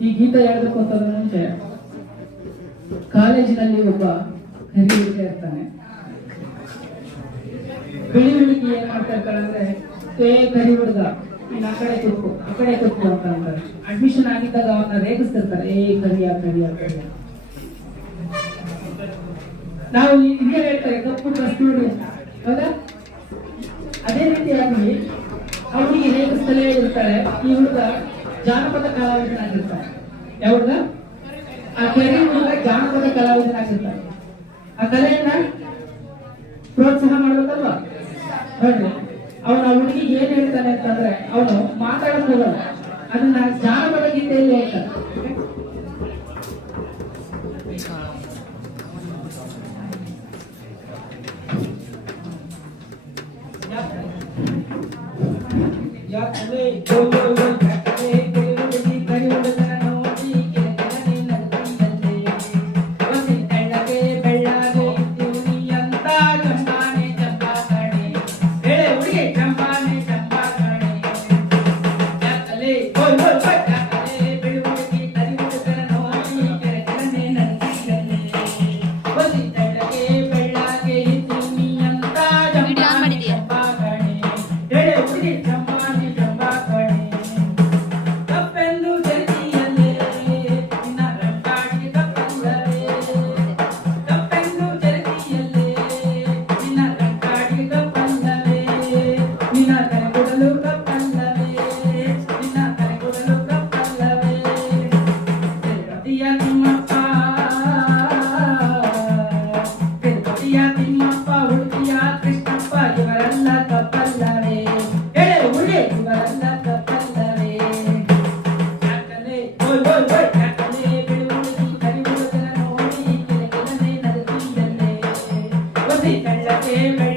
ಈ ಗೀತ ಹೇಳ್ಬೇಕು ಮುಂಚೆ ಕಾಲೇಜಿನಲ್ಲಿ ಒಬ್ಬ ಹೆರಿಗೆ ಇರ್ತಾನೆ ಬಿಳಿ ಹುಡುಗಿ ಏನ್ ಮಾಡ್ತಾ ಇರ್ತಾಳೆ ಅಂದ್ರೆ, ಏ ಕರಿ ಹುಡುಗ, ನೀನ್ ಆ ಕಡೆ ತುಕ್ಕು ಆ ಕಡೆ ತುಕ್ಕು ಅಂತ ಅಂತಾರೆ. ಅಡ್ಮಿಷನ್ ಆಗಿದ್ದಾಗ ಅವನ್ನ ರೇಗಿಸ್ತಿರ್ತಾರೆ, ಏ ಕರಿಯ ಕರಿಯ ಕರಿಯ. ನಾವು ಹಿಂಗೆ ಹೇಳ್ತಾರೆ ಕಪ್ಪು ಕಷ್ಟ ನೋಡಿ ಹೌದಾ? ಅದೇ ರೀತಿಯಾಗಿ ಅವನಿಗೆ ರೇಗಿಸ್ತಲೇ ಇರ್ತಾಳೆ ಈ ಹುಡುಗ ಜಾನಪದ ಕಲಾವಿದನಾಗಿರ್ತಾನೆ. ಯಾವ್ದ ಆ ಕೆರೆ ಹುಡುಗ ಜಾನಪದ ಕಲಾವಿದನಾಗಿರ್ತಾನೆ. ಆ ಕಲೆಯನ್ನ ಪ್ರೋತ್ಸಾಹ ಮಾಡ್ಬೇಕಲ್ವಾ? ನೋಡ್ರಿ ಆ ಹುಡುಗಿಗೆ ಏನ್ ಹೇಳ್ತಾನೆ ಅಂತಂದ್ರೆ, ಅವನು ಮಾತಾಡಕ್ ಅದನ್ನ ಜಾನಪದ ಗೀತೆಯಲ್ಲಿ ಹೇಳ್ತಾನೆ. ಯಾಕಂದ್ರೆ Amen.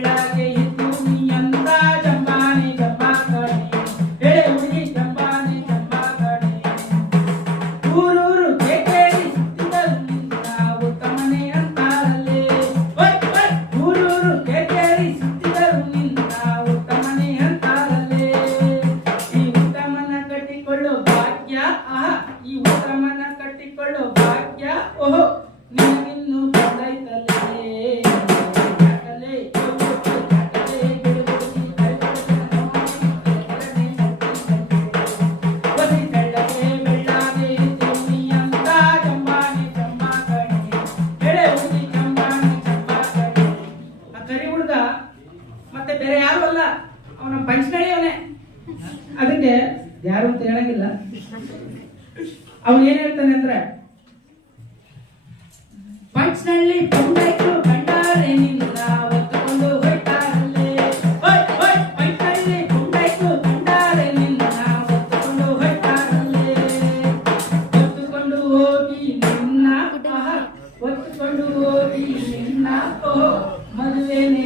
ಅದಕ್ಕೆ ಯಾರು ಅಂತ ಹೇಳಂಗಿಲ್ಲ. ಅವನು ಏನ್ ಹೇಳ್ತಾನೆ ಅಂದ್ರೆ ಪಂಚನಳ್ಳಿ ಪುಂಡೈಕು ಗಂಡಾರೆ ನಿನ್ನ ಗಂಡಾರೆ ನಿನ್ನ ಒತ್ತುಕೊಂಡು ಹೋಗಿ ನಿನ್ನ ಹೋಗಿ ನಿನ್ನ ಮದುವೆನೆ